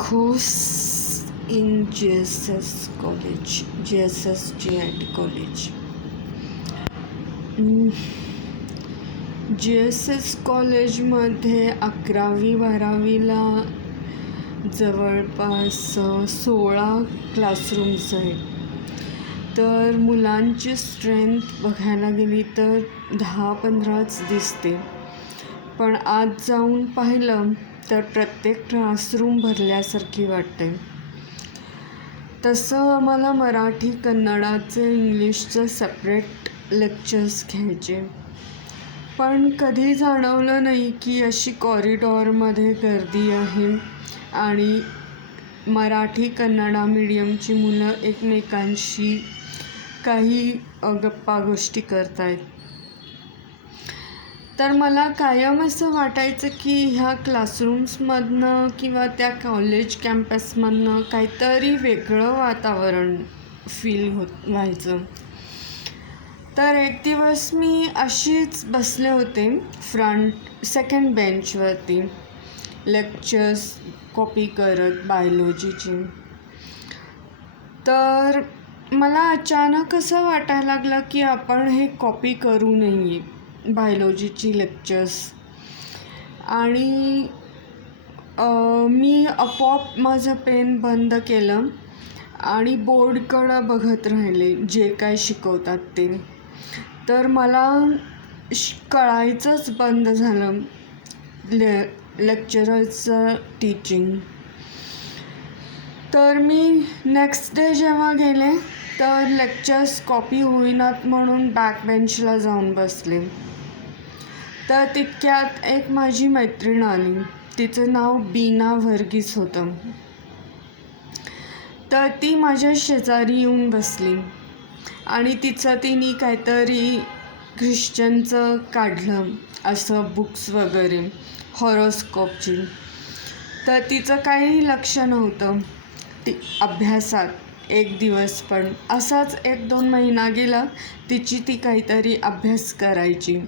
course in JSS College, JSS GIT College. JSS कॉलेजमध्ये 11वी-12वीला जवळपास 16 classrooms आहेत. तर मुलांची स्ट्रेंथ बघायला गेली तर 10-15च दिसते. पण आत जाऊन पाहिलं तर प्रत्येक क्लासरूम भरल्यासारखी वाटते. तसं आम्हाला मराठी, कन्नडाचे, इंग्लिशचं सेपरेट लेक्चर्स घ्यायचे. पण कधी जाणवलं नाही की अशी कॉरिडॉरमध्ये गर्दी आहे आणि मराठी, कन्नडा मीडियमची मुलं एकमेकांशी काही गप्पा गोष्टी करतायत. तर मला कायम असं वाटायचं की ह्या क्लासरूम्समधनं किंवा त्या कॉलेज कॅम्पसमधनं काहीतरी वेगळं वातावरण व्हायचं. तर एक दिवस मी अशीच बसले होते सेकंड बेंचवरती लेक्चर्स कॉपी करत बायोलॉजीची. तर मला अचानक असं वाटायला लागलं की आपण हे कॉपी करू नये बायोलॉजीची लेक्चर्स. आणि मी आपोआप माझं पेन बंद केलं आणि बोर्डकडं बघत राहिले जे काय शिकवतात ते. तर मला कळायचंच बंद झालं लेक्चरर्सचं टीचिंग. तर मी नेक्स्ट डे जेव्हा गेले तर लेक्चर्स कॉपी होईनात म्हणून बॅक बेंचला जाऊन बसले. तर तितक्यात एक माझी मैत्रीण आली. तिचं नाव बीना वर्गीस होतं. तर ती माझ्या शेजारी येऊन बसली आणि तिने काहीतरी ख्रिश्चनचं काढलं असं बुक्स वगैरे हॉरोस्कोपची. तर तिचं काही लक्ष नव्हतं ती अभ्यासात एक दिवस. पण असाच 1-2 महिना गेला ती काहीतरी अभ्यास करायची.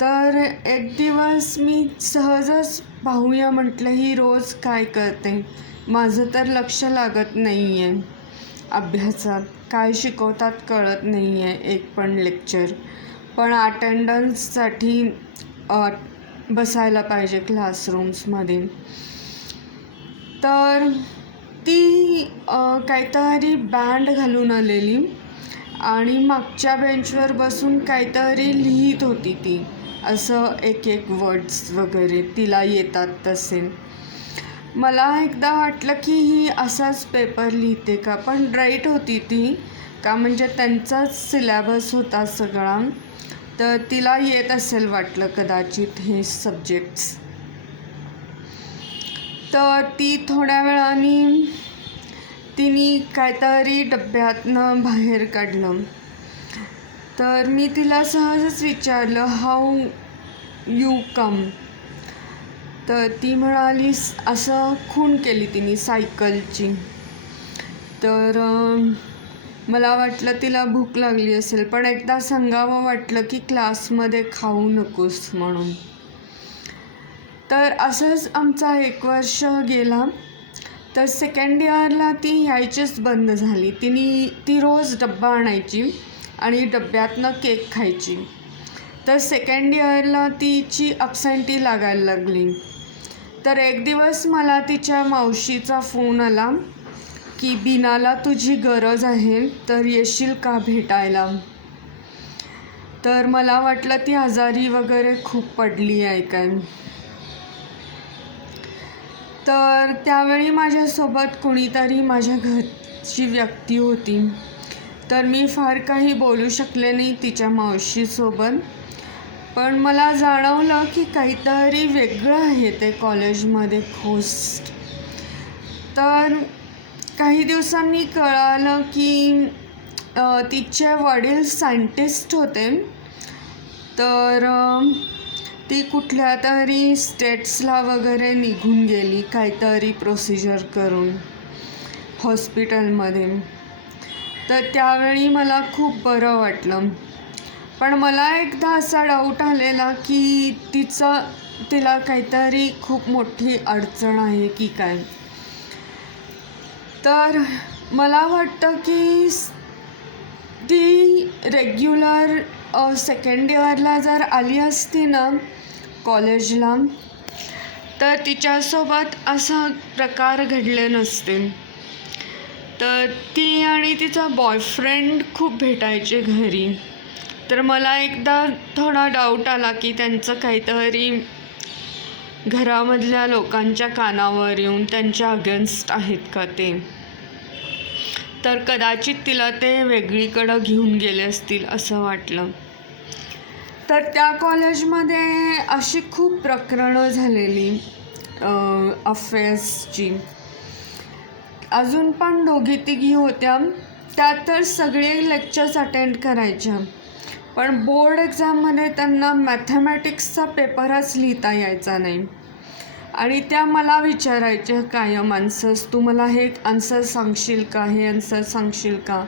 तर एक दिवस मी सहजच पाहूया म्हटलं ही रोज काय करते. माझं तर लक्ष लागत नाही आहे अभ्यासात, काय शिकवतात कळत नाही आहे एक पण लेक्चर. पण अटेंडन्ससाठी बसायला पाहिजे क्लासरूम्समध्ये. तर ती काहीतरी बँड घालून आलेली आणि मागच्या बेंचवर बसून काहीतरी लिहित होती ती, असं एक वर्ड्स वगैरे तिला येतात तसे. मला एकदा वाटलं की ही असाच पेपर लिहिते का, पण राईट होती ती का, म्हणजे त्यांचाच सिलॅबस होता सगळा. तर तिला येत असेल वाटलं कदाचित हे सब्जेक्ट्स. तर ती थोड्या वेळाने तिने काहीतरी डब्यातनं बाहेर काढलं. तर मी तिला सहजच विचारलं हाऊ यू कम. तर ती म्हणाली असं खूण केली तिने सायकलची. तर मला वाटलं तिला भूक लागली असेल, पण एकदा सांगावं वाटलं की क्लासमध्ये खाऊ नकोस म्हणून. तर असंच आमचा 1 वर्ष गेला. तर सेकंड इयरला ती यायचीच बंद झाली. ती रोज डब्बा आणायची आणि डब्यातनं केक खायची. तर सेकंड इयरला तिची अब्सेंटी लागायला लागली. तर एक दिवस मला तिच्या मावशीचा फोन आला की बीनाला तुझी गरज आहे तर येशील का भेटायला. तर मला वाटलं ती आजारी वगैरे खूप पडली आहे काय. तर त्यावेळी माझ्यासोबत कुणीतरी माझ्या घरची व्यक्ती होती. तर मी फार काही बोलू शकले नाही तिच्या मावशीसोबत. पण मला जाणवलं की काहीतरी वेगळं आहे ते कॉलेजमध्ये होस्ट. तर काही दिवसांनी कळालं की तिचे वडील सायंटिस्ट होते. तर ती कुठल्या तरी स्टेट्सला वगैरे निघून गेली काहीतरी प्रोसिजर करून हॉस्पिटलमध्ये. तर त्यावेळी मला खूप बरं वाटलं. पण मला एकदा असा डाऊट आलेला की तिचं तिला काहीतरी खूप मोठी अडचण आहे की काय. तर मला वाटतं की ती रेग्युलर सेकंड इयरला जर आली असती ना कॉलेजला, तर तिच्यासोबत असा प्रकार घडले नसते. तर ती आणि तिचा बॉयफ्रेंड खूप भेटायचे घरी. तर मला एकदा थोडा डाऊट आला की त्यांचं काहीतरी घरामधल्या लोकांच्या कानावर येऊन त्यांच्या अगेन्स्ट आहेत का ते. तर कदाचित तिला ते वेगळीकडं घेऊन गेले असतील असं वाटलं. तर त्या कॉलेजमध्ये अशी खूप प्रकरणं झालेली अफेअर्सची. अजून पण दोघी तिघी होत्या, त्या तर सगळे लेक्चर्स अटेंड करायच्या, पण बोर्ड एक्झाममध्ये त्यांना मॅथमॅटिक्सचा पेपरच लिहिता यायचा नाही. आणि त्या मला विचारायच्या कायम आन्सर्स, तू मला हे आन्सर सांगशील का, हे आन्सर सांगशील का.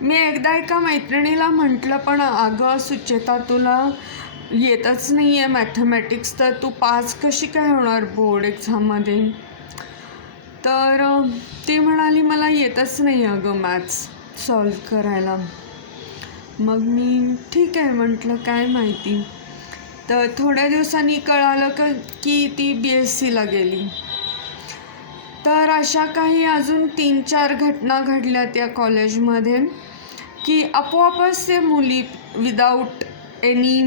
मी एकदा एका मैत्रिणीला म्हटलं, पण अगं सुचेता, तुला येतच नाही आहे मॅथमॅटिक्स, तर तू पास कशी काय होणार बोर्ड एक्झाममध्ये. तर ती म्हणाली, मला येतच नाही अगं मॅथ्स सॉल्व करायला. मग मी ठीक आहे म्हटलं, काय माहिती. तर थोड्या दिवसांनी कळालं की ती BScला गेली. तर अशा काही अजून 3-4 घटना घडल्या त्या कॉलेजमध्ये की आपोआपच ते मुली without any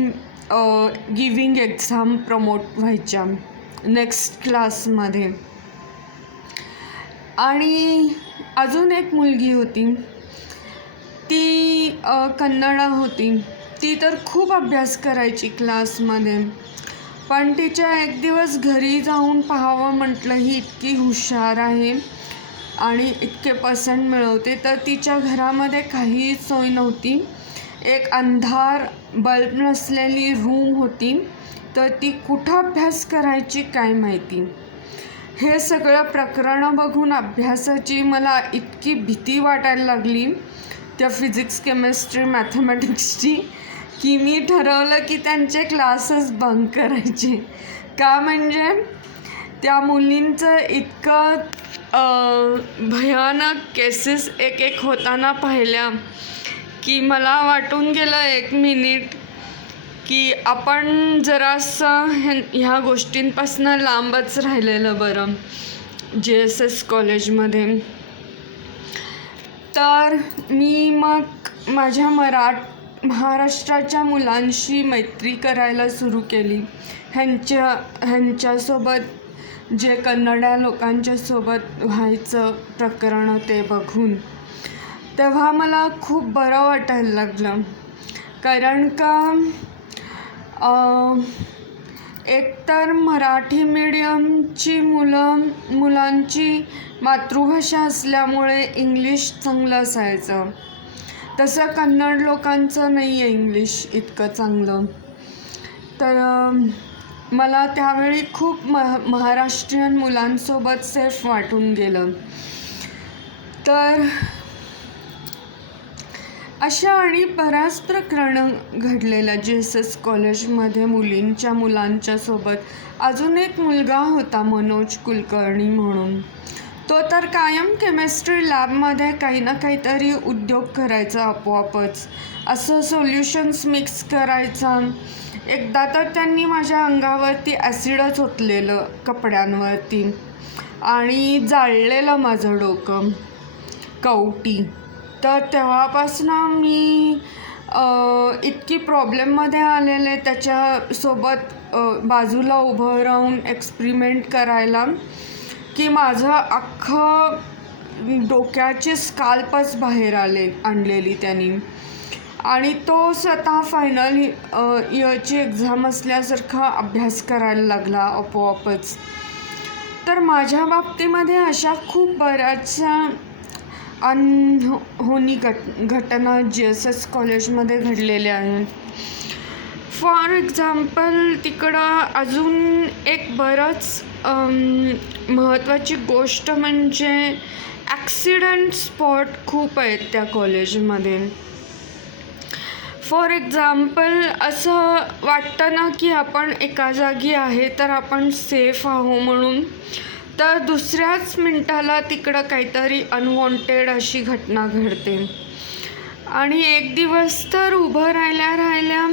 giving exam promote व्हायच्या नेक्स्ट क्लासमध्ये. आणि अजून एक मुलगी होती, ती कन्नडा होती. ती तर खूप अभ्यास करायची क्लासमध्ये, पण तिच्या एक दिवस घरी जाऊन पाहावं म्हटलं, ही इतकी हुशार आहे आणि इतके पर्सेंट मिळवते, तर तिच्या घरामध्ये काहीही सोय नव्हती. एक अंधार बल्ब नसलेली रूम होती, तर ती कुठं अभ्यास करायची काय माहिती. हे सगळं प्रकरणं बघून अभ्यासाची मला इतकी भीती वाटायला लागली त्या फिजिक्स, केमिस्ट्री, मॅथमॅटिक्सची, की मी ठरवलं की त्यांचे क्लासेस बंक करायचे. का म्हणजे त्या मुलींचं इतकं भयानक केसेस एक होताना पाहिल्या की मला वाटून गेलं एक मिनिट की आपण जरासं ह्या गोष्टींपासून लांबच राहिलेलं बरं JSS कॉलेजमध्ये. तर मी मग माझ्या महाराष्ट्राच्या मुलांशी मैत्री करायला सुरू केली. ह्यांच्यासोबत जे कन्नडा लोकांच्यासोबत व्हायचं प्रकरण ते बघून, तेव्हा मला खूप बरं वाटायला लागलं. कारण का एकतर मराठी मीडियमची मुलांची मातृभाषा असल्यामुळे इंग्लिश चांगलं असायचं, तसं कन्नड लोकांचं नाही आहे इंग्लिश इतकं चांगलं. तर मला त्यावेळी खूप महाराष्ट्रीयन मुलांसोबत सेफ वाटून गेलं. तर अशा आणि बऱ्याच प्रकरणं घडलेल्या JSS कॉलेजमध्ये मुलांच्या सोबत. अजून एक मुलगा होता मनोज कुलकर्णी म्हणून, तो तर कायम केमिस्ट्री लॅबमध्ये काही ना काहीतरी उद्योग करायचा आपोआपच, असं सोल्युशन्स मिक्स करायचा. एकदा तर त्यांनी माझ्या अंगावरती ॲसिडच ओतलेलं कपड्यांवरती आणि जाळलेलं माझं डोकं कवटी. तर तेव्हापासून मी इतकी प्रॉब्लेममध्ये आलेले त्याच्यासोबत बाजूला उभं राहून एक्सपेरिमेंट करायला की माझं अख्खं डोक्याची स्काल्पच बाहेर आणलेली त्यांनी. आणि तो स्वतः फायनल इयरची एक्झाम असल्यासारखा अभ्यास करायला लागला आपोआपच. तर माझ्या बाबतीमध्ये अशा खूप बऱ्याचशा अनहोनी घटना JSS कॉलेजमध्ये घडलेल्या आहेत. फॉर एक्झाम्पल, तिकडं अजून एक बरंच महत्त्वाची गोष्ट म्हणजे ॲक्सिडेंट स्पॉट खूप आहेत त्या कॉलेजमध्ये. फॉर एक्झाम्पल असं वाटतं ना की आपण एका जागी आहे तर आपण सेफ आहो म्हणून, तर दुसऱ्याच मिनटाला तिकडं काहीतरी अनवॉन्टेड अशी घटना घडते. आणि एक दिवस तर उभं राहिल्या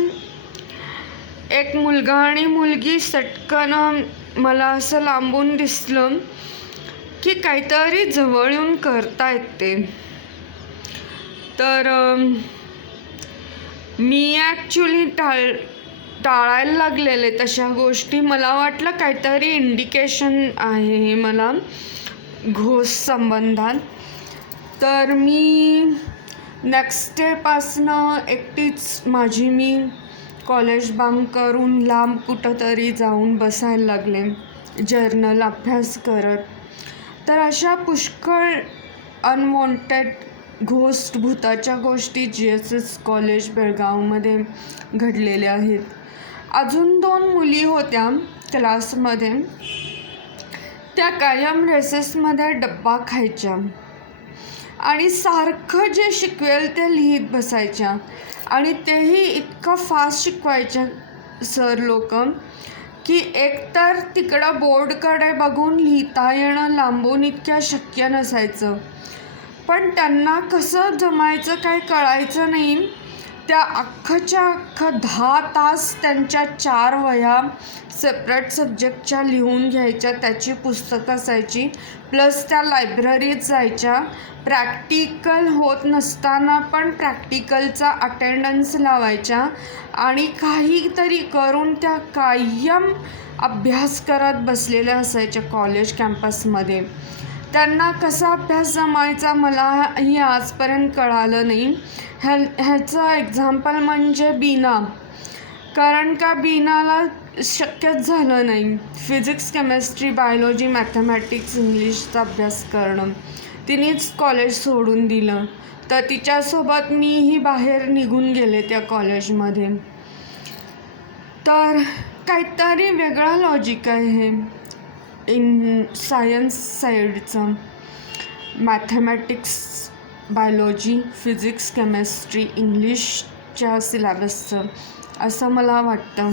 एक मुलगा आणि मुलगी सटकन मला असं लांबून दिसलं की काहीतरी जवळ येऊन करतायत ते. तर मी ॲक्च्युली टाळायला लागलेले तशा गोष्टी. मला वाटलं काहीतरी इंडिकेशन आहे हे मला घोस्ट संबंधात. तर मी नेक्स्ट डेपासनं एकटीच मी कॉलेज बंक करून लांब कुठंतरी जाऊन बसायला लागले जर्नल अभ्यास करत. तर अशा पुष्कळ अनवॉन्टेड घोस्ट भूताच्या गोष्टी GSS कॉलेज बेळगावमध्ये घडलेल्या आहेत. अजून 2 मुली होत्या क्लासमध्ये. त्या कायम रेसेसमध्ये डब्बा खायच्या आणि सारखं जे शिकवेल ते लिहित बसायच्या आणि तेही इतकं फास्ट शिकवायच्या सर लोक की एकतर तिकडं बोर्डकडे बघून लिहिता येणं लांबून इतक्या शक्य नसायचं. पण त्यांना कसं जमायचं काय कळायचं नाही. त्या अख्खच्या 10 तास त्यांच्या 4 वह्या सेपरेट सब्जेक्टच्या लिहून घ्यायच्या, त्याची पुस्तकं असायची, प्लस त्या लायब्ररीत जायच्या. प्रॅक्टिकल होत नसताना पण प्रॅक्टिकलचा अटेंडन्स लावायच्या आणि काहीतरी करून त्या कायम अभ्यास करत बसलेल्या असायच्या कॉलेज कॅम्पसमध्ये. त्यांना कसा अभ्यास जमायचा मलाही आजपर्यंत कळालं नाही. ह्याचं एक्झाम्पल म्हणजे बीना. कारण का बीनाला शक्यच झालं नाही फिजिक्स, केमिस्ट्री, बायोलॉजी, मॅथमॅटिक्स, इंग्लिशचा अभ्यास करणं. तिनेच कॉलेज सोडून दिलं. तर तिच्यासोबत मीही बाहेर निघून गेले त्या कॉलेजमध्ये. तर काहीतरी वेगळा लॉजिक आहे हे इन सायन्स साईडचं. मॅथमॅटिक्स, बायोलॉजी, फिजिक्स, केमिस्ट्री, इंग्लिशच्या सिलॅबसचं असं मला वाटतं.